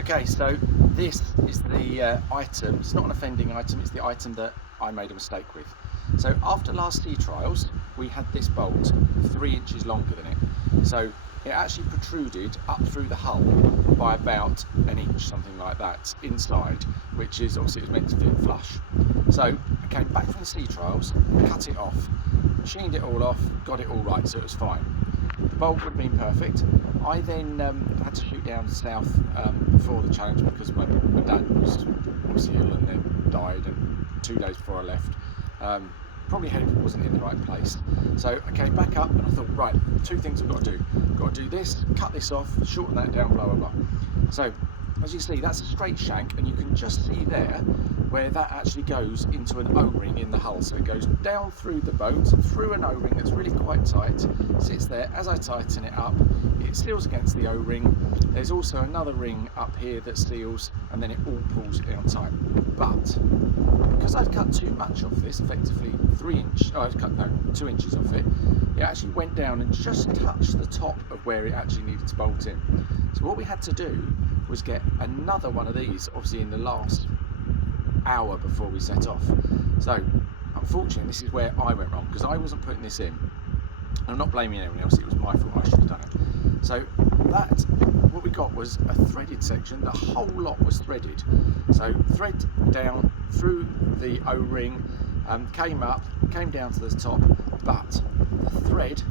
Okay, so this is the item. It's not an offending item, it's the item that I made a mistake with. So after last sea trials, we had this bolt 3 inches longer than it. So it actually protruded up through the hull by about an inch, something like that, inside, which is obviously it was meant to fit flush. So I came back from the sea trials, cut it off, machined it all off, got it all right, so it was fine. The bolt would have been perfect. I then had to shoot down south before the challenge because my dad was obviously ill and then died, and 2 days before I left, probably head wasn't in the right place. So I came back up and I thought, right, 2 things I've got to do. I've got to do this, cut this off, shorten that down, blah, blah, blah. So as you see, that's a straight shank, and you can just see there where that actually goes into an O-ring in the hull. So it goes down through the boat, through an O-ring that's really quite tight, sits there. As I tighten it up, it seals against the O-ring. There's also another ring up here that seals, and then it all pulls down tight. But because I'd cut too much off this, effectively 2 inches off it, it actually went down and just touched the top of where it actually needed to bolt in. So what we had to do was get another one of these, obviously in the last hour before we set off. So unfortunately this is where I went wrong, because I wasn't putting this in. I'm not blaming anyone else, it was my fault, I should have done it. So what we got was a threaded section. The whole lot was threaded. So thread down through the O-ring, came up, came down to the top, but the thread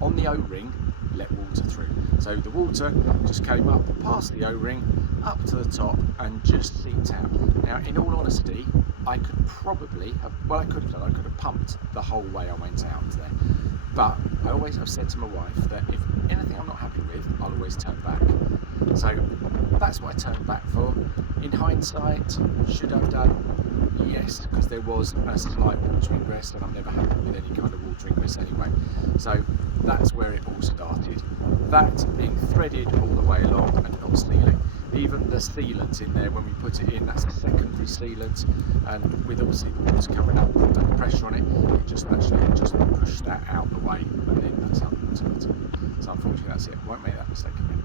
on the O-ring let water through. So the water just came up past the O-ring, up to the top, and just seeped out. Now, in all honesty, I could probably have, well, I could have pumped the whole way I went out there. But I always have said to my wife that if anything I'm not happy with, I'll always turn back. So that's what I turned back for. In hindsight, should have done? Yes, because there was a slight water ingress, and I'm never happy with any kind of water ingress anyway. So that's where it all started. That being threaded all the way along and not sealing. Even the sealant in there, when we put it in, that's a secondary sealant, and with obviously the water coming up and the pressure on it, it just actually pushed that out the way, and then that's how the water got in. So unfortunately that's it. I won't make that mistake again.